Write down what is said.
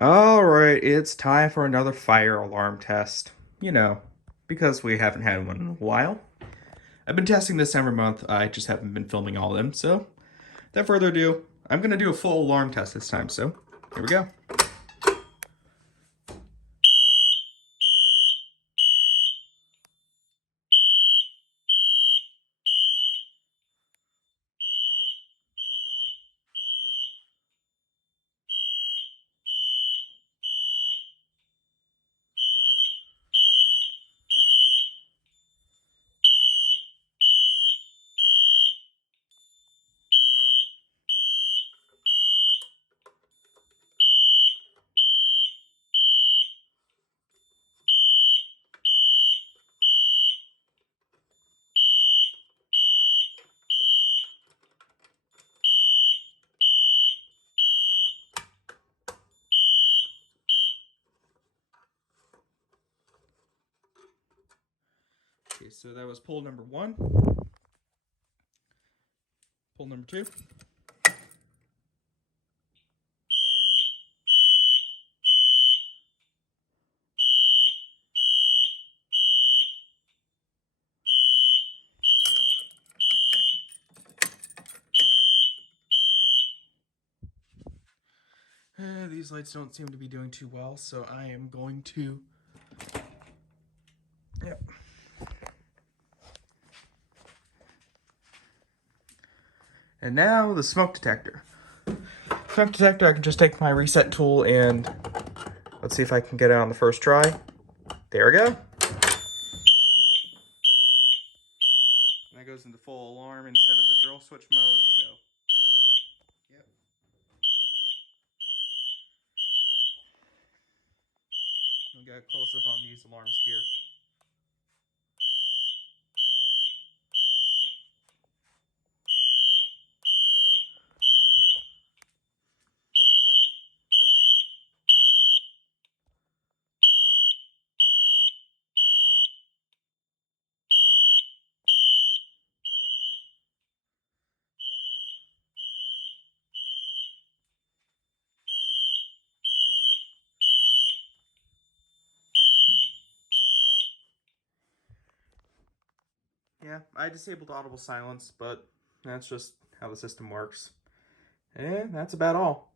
All right, it's time for another fire alarm test. You know, because we haven't had one in a while. I've been testing this every month. I just haven't been filming all of them. So, without further ado, I'm gonna do a full alarm test this time. So, here we go. Okay, so that was pull number one. Pull number two. These lights don't seem to be doing too well, so I am going to. Yep. And now the smoke detector. Smoke detector, I can just take my reset tool and let's see if I can get it on the first try. There we go. And that goes into full alarm instead of the drill switch mode, so. Yep. We'll get a close up on these alarms here. Yeah, I disabled audible silence, but that's just how the system works. And that's about all.